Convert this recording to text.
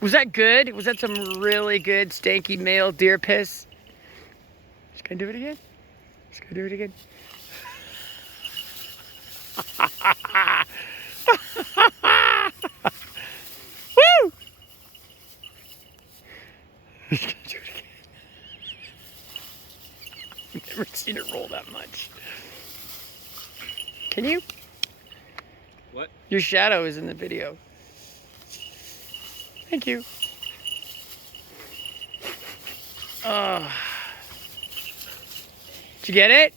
Was that good? Was that some really good stanky male deer piss? Just gonna do it again? Just gonna do it again? Woo! Just gonna do it again. I've never seen it roll that much. Can you? What? Your shadow is in the video. Thank you. Did you get it?